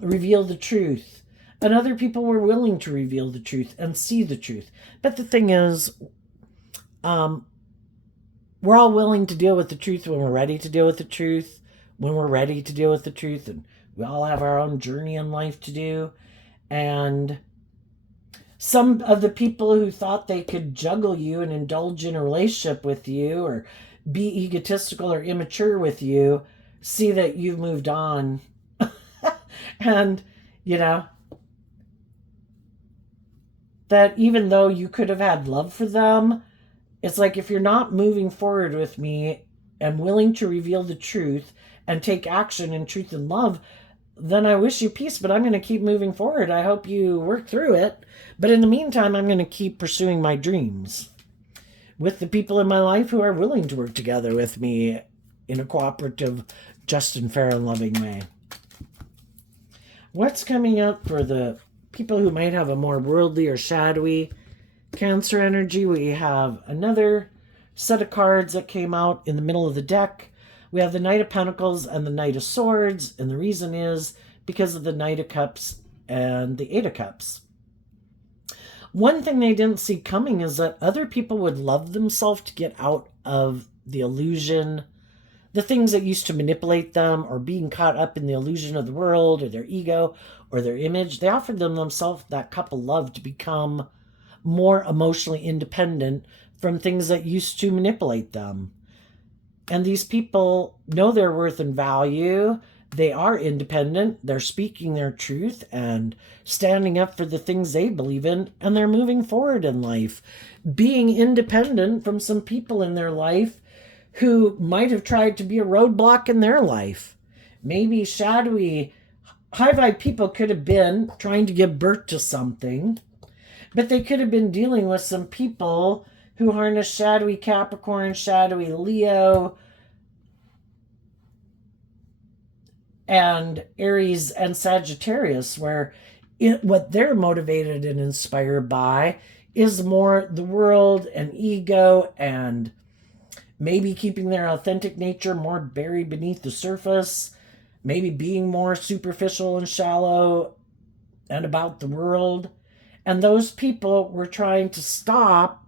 reveal the truth. And other people were willing to reveal the truth and see the truth. But the thing is, we're all willing to deal with the truth when we're ready to deal with the truth, and we all have our own journey in life to do. And some of the people who thought they could juggle you and indulge in a relationship with you or be egotistical or immature with you see that you've moved on. And, that even though you could have had love for them, it's like, if you're not moving forward with me and willing to reveal the truth and take action in truth and love, then I wish you peace, but I'm going to keep moving forward. I hope you work through it. But in the meantime, I'm going to keep pursuing my dreams with the people in my life who are willing to work together with me in a cooperative, just and fair and loving way. What's coming up for the people who might have a more worldly or shadowy Cancer energy? We have another set of cards that came out in the middle of the deck. We have the Knight of Pentacles and the Knight of Swords, and the reason is because of the Knight of Cups and the Eight of Cups. One thing they didn't see coming is that other people would love themselves to get out of the illusion, the things that used to manipulate them, or being caught up in the illusion of the world or their ego or their image. They offered themselves that cup of love to become more emotionally independent from things that used to manipulate them. And these people know their worth and value. They are independent. They're speaking their truth and standing up for the things they believe in. And they're moving forward in life, being independent from some people in their life who might have tried to be a roadblock in their life. Maybe shadowy, high vibe people could have been trying to give birth to something, but they could have been dealing with some people who harness shadowy Capricorn, shadowy Leo, and Aries and Sagittarius, where what they're motivated and inspired by is more the world and ego and maybe keeping their authentic nature more buried beneath the surface, maybe being more superficial and shallow and about the world. And those people were trying to stop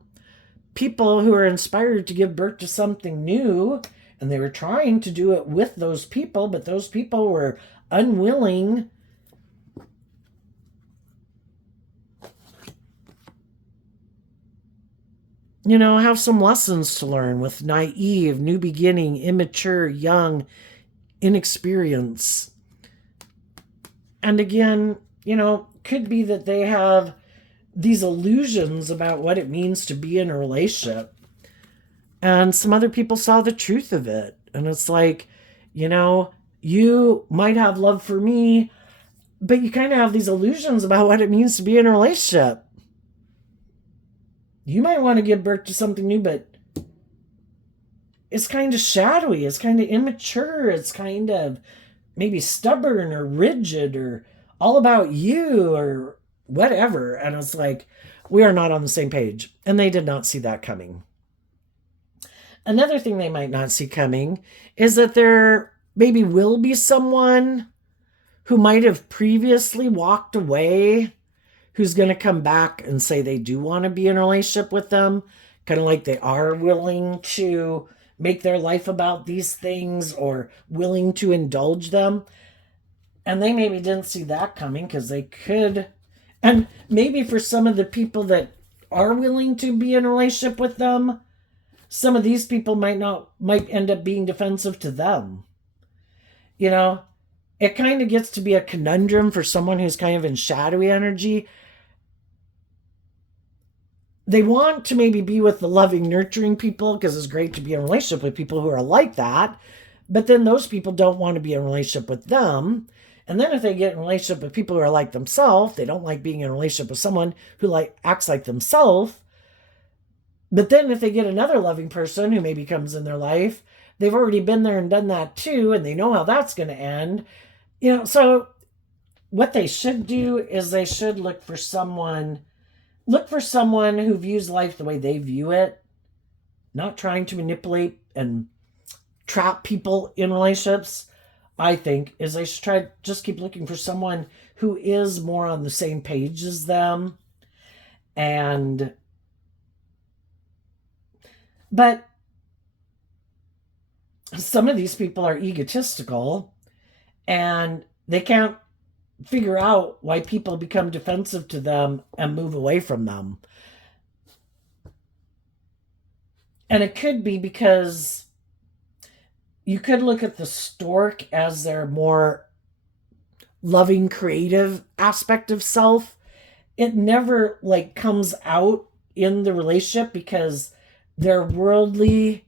people who are inspired to give birth to something new. And they were trying to do it with those people, but those people were unwilling have some lessons to learn with naive, new beginning, immature, young, inexperience. And again, could be that they have these illusions about what it means to be in a relationship. And some other people saw the truth of it. And it's like, you might have love for me, but you kind of have these illusions about what it means to be in a relationship. You might want to give birth to something new, but it's kind of shadowy. It's kind of immature. It's kind of maybe stubborn or rigid or all about you or whatever. And it's like, we are not on the same page. And they did not see that coming. Another thing they might not see coming is that there maybe will be someone who might have previously walked away who's going to come back and say they do want to be in a relationship with them, kind of like they are willing to make their life about these things or willing to indulge them. And they maybe didn't see that coming because they could. And maybe for some of the people that are willing to be in a relationship with them, some of these people might end up being defensive to them. It kind of gets to be a conundrum for someone who's kind of in shadowy energy. They want to maybe be with the loving, nurturing people because it's great to be in a relationship with people who are like that. But then those people don't want to be in a relationship with them. And then if they get in a relationship with people who are like themselves, they don't like being in a relationship with someone who acts like themselves. But then if they get another loving person who maybe comes in their life, they've already been there and done that too, and they know how that's going to end. So what they should do is they should look for someone who views life the way they view it, not trying to manipulate and trap people in relationships. I think is they should just keep looking for someone who is more on the same page as them. But some of these people are egotistical and they can't figure out why people become defensive to them and move away from them. And it could be because you could look at the stork as their more loving, creative aspect of self. It never comes out in the relationship because their worldly,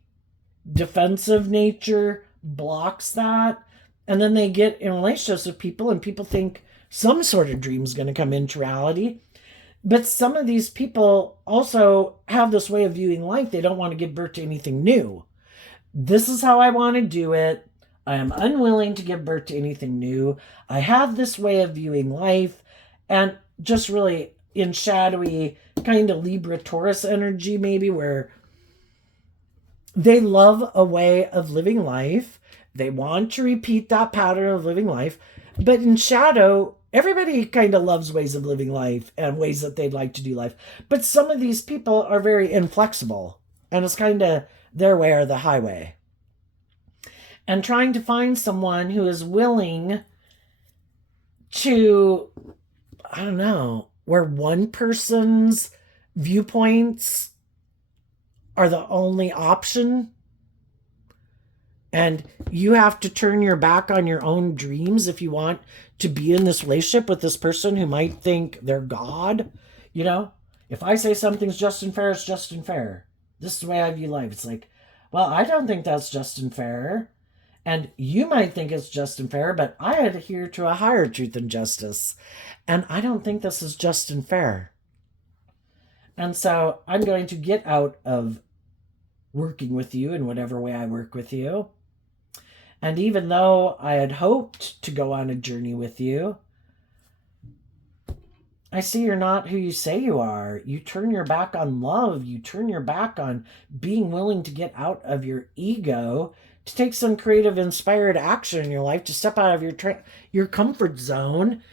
defensive nature blocks that. And then they get in relationships with people and people think some sort of dream is going to come into reality. But some of these people also have this way of viewing life. They don't want to give birth to anything new. This is how I want to do it. I am unwilling to give birth to anything new. I have this way of viewing life. And just really in shadowy kind of Libra Taurus energy, maybe, where they love a way of living life. They want to repeat that pattern of living life. But in shadow, everybody kind of loves ways of living life and ways that they'd like to do life. But some of these people are very inflexible. And it's kind of their way or the highway. And trying to find someone who is willing to, I don't know, where one person's viewpoints are the only option. And you have to turn your back on your own dreams if you want to be in this relationship with this person who might think they're God. If I say something's just and fair, it's just and fair. This is the way I view life. It's like, well, I don't think that's just and fair. And you might think it's just and fair, but I adhere to a higher truth and justice. And I don't think this is just and fair. And so I'm going to get out of working with you in whatever way I work with you. And even though I had hoped to go on a journey with you, I see you're not who you say you are. You turn your back on love. You turn your back on being willing to get out of your ego, to take some creative, inspired action in your life, to step out of your comfort zone,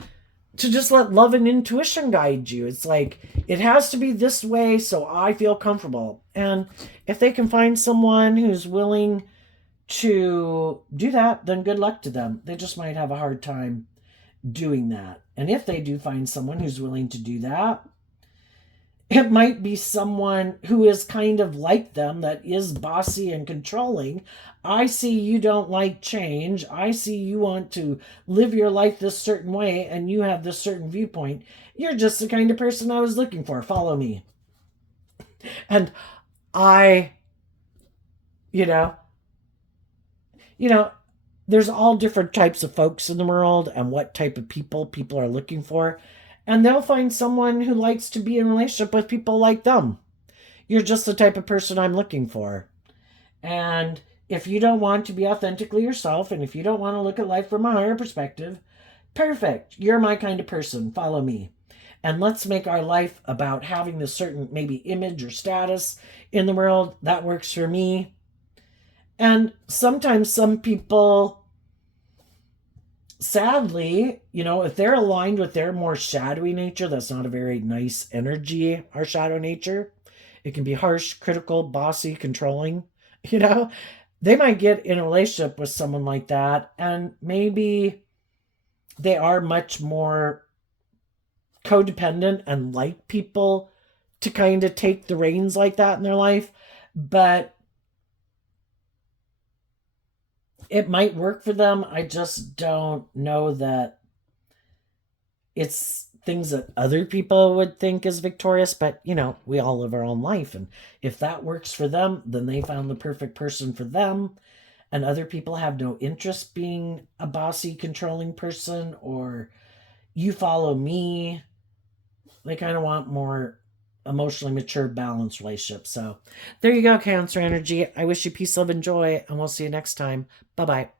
to just let love and intuition guide you. It's like it has to be this way so I feel comfortable. And if they can find someone who's willing to do that, then good luck to them. They just might have a hard time doing that. And if they do find someone who's willing to do that, it might be someone who is kind of like them, that is bossy and controlling. I see you don't like change. I see you want to live your life this certain way and you have this certain viewpoint. You're just the kind of person I was looking for. Follow me. And I, you know, you know, there's all different types of folks in the world and what type of people are looking for. And they'll find someone who likes to be in a relationship with people like them. You're just the type of person I'm looking for. And if you don't want to be authentically yourself, and if you don't want to look at life from a higher perspective, perfect. You're my kind of person. Follow me. And let's make our life about having this certain maybe image or status in the world. That works for me. And sometimes some people, sadly, if they're aligned with their more shadowy nature, that's not a very nice energy, our shadow nature. It can be harsh, critical, bossy, controlling, you know, they might get in a relationship with someone like that, and maybe they are much more codependent and like people to kind of take the reins like that in their life. But it might work for them. I just don't know that it's things that other people would think is victorious. But we all live our own life, and if that works for them, then they found the perfect person for them. And other people have no interest being a bossy, controlling person, or you follow me. They kind of want more emotionally mature, balanced relationships. So there you go, Cancer energy. I wish you peace, love, and joy, and we'll see you next time. Bye bye.